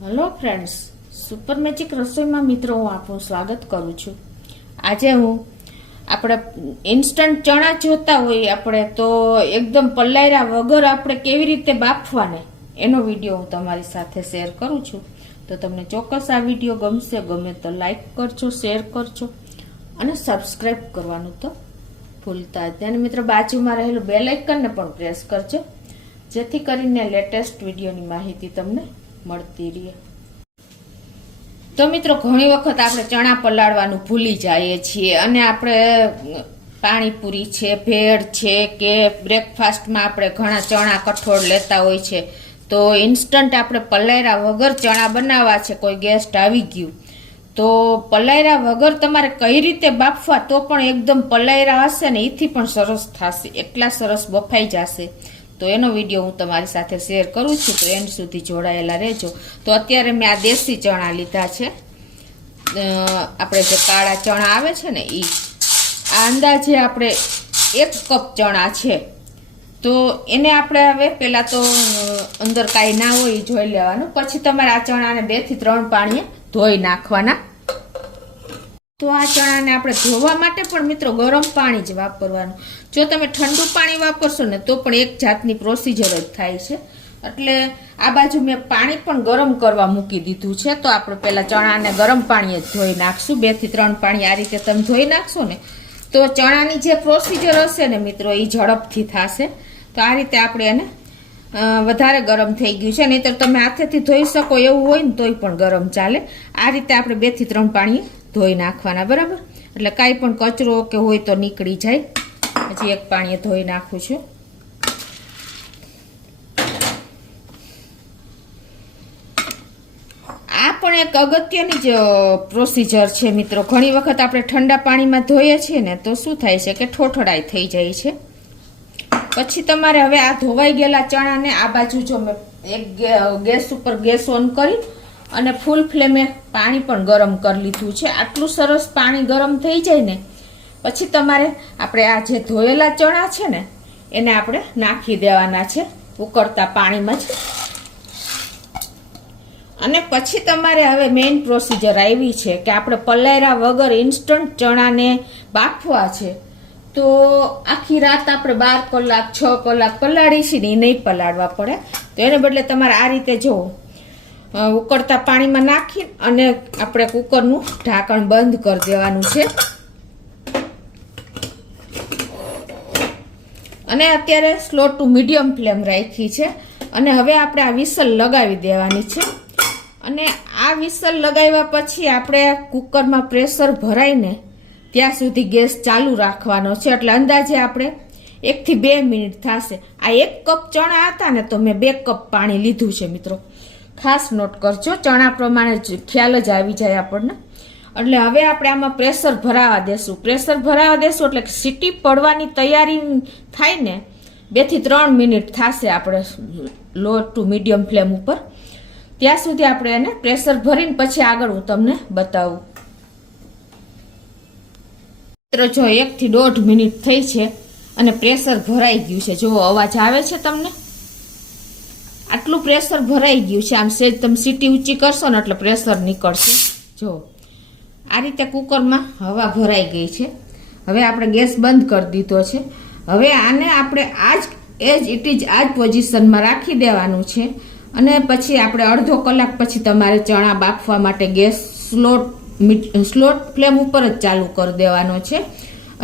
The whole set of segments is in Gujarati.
હેલો ફ્રેન્ડ્સ, સુપર મેજિક રસોઈમાં મિત્રો હું આપનું સ્વાગત કરું છું। આજે હું આપણે ઇન્સ્ટન્ટ ચણા જોતા હોઈએ આપણે તો એકદમ પલાયરા વગર આપણે કેવી રીતે બાફવાને એનો વિડીયો હું તમારી સાથે શેર કરું છું। તો તમને ચોક્કસ આ વિડીયો ગમશે, ગમે તો લાઈક કરજો, શેર કરજો અને સબસ્ક્રાઈબ કરવાનું તો ભૂલતા જ નહીં। મિત્રો બાજુમાં રહેલું બેલ આઇકનને પણ પ્રેસ કરજો જેથી કરીને લેટેસ્ટ વિડીયોની માહિતી તમને મળતી રહે। તો મિત્રો ઘણી વખત આપણે ચણા પલાળવાનું ભૂલી જઈએ છીએ અને આપણે પાણીપુરી છે, ભેળ છે કે બ્રેકફાસ્ટમાં આપણે ઘણા ચણા કઠોળ લેતા હોય છે તો ઇન્સ્ટન્ટ આપણે પલાળ્યા વગર ચણા બનાવવા છે, કોઈ ગેસ્ટ આવી ગયું તો પલાળ્યા વગર તમારે કઈ રીતે બાફવા તો પણ એકદમ પલાળ્યા હશે ને એથી પણ સરસ થશે, એટલા સરસ બફાઈ જશે। તો એનો વિડીયો હું તમારી સાથે શેર કરું છું, તો એન્ડ સુધી જોડાયેલા રહેજો। તો અત્યારે મેં આ દેશી ચણા લીધા છે, આપણે જે કાળા ચણા આવે છે ને એ આ અંદાજે આપણે 1 કપ ચણા છે તો એને આપણે હવે પહેલાં તો અંદર કાંઈ ના હોય એ જોઈ લેવાનું, પછી તમારે આ ચણાને 2 થી 3 પાણીએ ધોઈ નાખવાના। તો આ ચણાને આપણે ધોવા માટે પણ મિત્રો ગરમ પાણી જ વાપરવાનું, જો તમે ઠંડુ પાણી વાપરશો ને તો પણ એક જાતની પ્રોસિજર જ થાય છે। એટલે આ બાજુ મેં પાણી પણ ગરમ કરવા મૂકી દીધું છે, તો આપણે પહેલાં ચણાને ગરમ પાણીએ જ ધોઈ નાખશું, 2 થી 3 પાણી આ રીતે તમે ધોઈ નાખશો ને તો ચણાની જે પ્રોસિજર હશે ને મિત્રો એ ઝડપથી થશે। તો આ રીતે આપણે એને વધારે ગરમ થઈ ગયું છે, નહીંતર તમે હાથેથી ધોઈ શકો એવું હોય ને તોય પણ ગરમ ચાલે। આ રીતે આપણે 2 થી 3 પાણીએ ધોઈ નાખવાના, બરાબર, એટલે કાંઈ પણ કચરો કે હોય તો નીકળી જાય। પછી 1 પાણીએ ધોઈ નાખું છું। આ પણ એક અગત્યની જ પ્રોસિજર છે મિત્રો, ઘણી વખત આપણે ઠંડા પાણીમાં ધોઈએ છીએ ને તો શું થાય છે કે ઠોઠડાઈ થઈ જાય છે। પછી તમારે હવે આ ધોવાઈ ગયેલા ચણાને આ બાજુ જો મેં એક ગેસ ઉપર ગેસ ઓન કરી અને ફૂલ ફ્લેમે પાણી પણ ગરમ કરી લીધું છે। આટલું સરસ પાણી ગરમ થઈ જાય ને પછી તમારે આપણે આ જે ધોયેલા ચણા છે ને એને આપણે નાખી દેવાના છે ઉકળતા પાણીમાં જ। અને પછી તમારે હવે મેઇન પ્રોસિજર આવી છે કે આપણે પલાળ્યા વગર ઇન્સ્ટન્ટ ચણાને બાફવા છે, તો આખી રાત આપણે 12 કલાક 6 કલાક પલાળીશું ને એ નહીં પલાળવા પડે। તો એને બદલે તમારે આ રીતે જો ઉકળતા પાણીમાં નાખી અને આપણે કુકરનું ઢાંકણ બંધ કરી દેવાનું છે। અને અત્યારે સ્લો ટુ મીડિયમ ફ્લેમ રાખી છે અને હવે આપણે આ વિસલ લગાવી દેવાની છે। અને આ વિસલ લગાવ્યા પછી આપણે કુકરમાં પ્રેશર ભરાઈને ત્યાં સુધી ગેસ ચાલુ રાખવાનો છે, એટલે અંદાજે આપણે 1 થી 2 મિનિટ થશે। આ 1 કપ ચણા હતા ને તો મેં 2 કપ પાણી લીધું છે મિત્રો, ખાસ નોટ કરજો, ચણા પ્રમાણે ખ્યાલ જ આવી જાય આપણને। એટલે હવે આપણે આમાં પ્રેશર ભરાવા દેશું, પ્રેશર ભરાવા દેશું એટલે સીટી પડવાની તૈયારી થાય ને 2 થી 3 મિનિટ થશે આપણે લો ટુ મીડિયમ ફ્લેમ ઉપર, ત્યાં સુધી આપણે એને પ્રેશર ભરીને પછી આગળ હું તમને બતાવું। મિત્રો જો 1 થી 1.5 મિનિટ થઈ છે અને પ્રેશર ભરાઈ ગયું છે, જો અવાજ આવે છે તમને, આટલું પ્રેશર ભરાઈ ગયું છે। આમ સેજ તમે સીટી ઊંચી કરશો ને એટલે પ્રેશર નીકળશે, જો આ રીતે કુકરમાં હવા ભરાઈ ગઈ છે। હવે આપણે ગેસ બંધ કરી દીધો છે। હવે આને આપણે એજ ઇટ ઇઝ આ જ પોઝિશનમાં રાખી દેવાનું છે અને પછી આપણે અડધો કલાક પછી તમારે ચણા બાફવા માટે ગેસ સ્લો ફ્લેમ ઉપર જ ચાલુ કરી દેવાનો છે,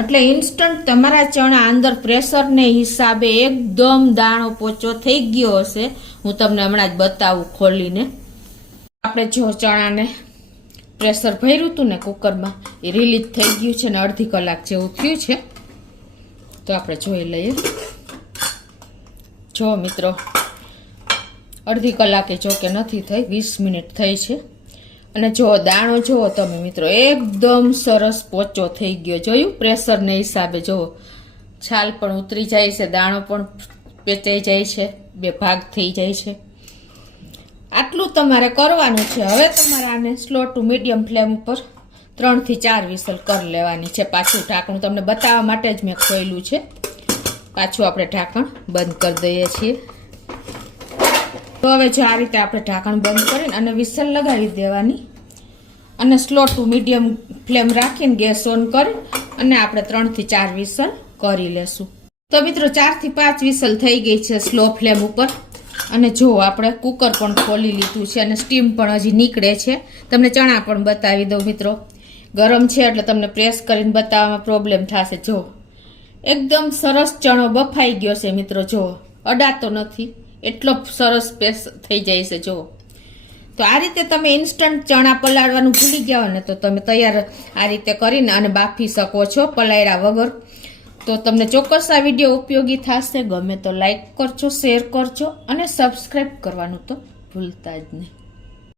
એટલે ઇન્સ્ટન્ટ તમારા ચણા અંદર પ્રેશરને હિસાબે એકદમ દાણો પોચો થઈ ગયો હશે। હું તમને હમણાં જ બતાવું ખોલીને। આપણે જો ચણાને પ્રેશર ભર્યું હતું ને કુકરમાં એ રિલીઝ થઈ ગયું છે ને અડધી કલાક જેવું થયું છે, તો આપણે જોઈ લઈએ। જો મિત્રો અડધી કલાકે જો કે નથી થઈ, 20 મિનિટ થઈ છે અને જો દાણો જુઓ તમે મિત્રો એકદમ સરસ પોચો થઈ ગયો, જોયું પ્રેશરને હિસાબે જુઓ છાલ પણ ઉતરી જાય છે, દાણો પણ પેચાઈ જાય છે, 2 ભાગ થઈ જાય છે। આટલું તમારે કરવાનું છે। હવે તમારે આને સ્લો ટુ મીડિયમ ફ્લેમ ઉપર 3 થી 4 વિસલ કરી લેવાની છે। પાછું ઢાંકણું તમને બતાવવા માટે જ મેં ખોલ્યું છે, પાછું આપણે ઢાંકણ બંધ કરી દઈએ છીએ। તો હવે જો આ રીતે આપણે ઢાંકણ બંધ કરીને અને વિસલ લગાવી દેવાની અને સ્લો ટુ મીડિયમ ફ્લેમ રાખીને ગેસ ઓન કરી અને આપણે 3 થી 4 વિસલ કરી લેશું. તો મિત્રો 4 થી 5 વિસલ થઈ ગઈ છે સ્લો ફ્લેમ ઉપર અને જો આપણે કુકર પણ ખોલી લીધું છે અને સ્ટીમ પણ હજી નીકળે છે. તમને ચણા પણ બતાવી દઉં મિત્રો, ગરમ છે એટલે તમને પ્રેસ કરીને બતાવવામાં પ્રોબ્લેમ થશે. જો એકદમ સરસ ચણો બફાઈ ગયો છે મિત્રો, જો અડાતો નથી, એટલો સરસ પેસ થઈ જાય છે. જો તો આ રીતે તમે ઇન્સ્ટન્ટ ચણા પલાળવાનું ભૂલી ગયા ને તો તમે તૈયાર આ રીતે કરીને અને બાફી શકો છો પલાળ્યા વગર. તો તમને ચોક્કસ આ વિડીયો ઉપયોગી થશે. ગમે તો લાઈક કરજો, શેર કરજો અને સબસ્ક્રાઈબ કરવાનું તો ભૂલતા જ નહીં.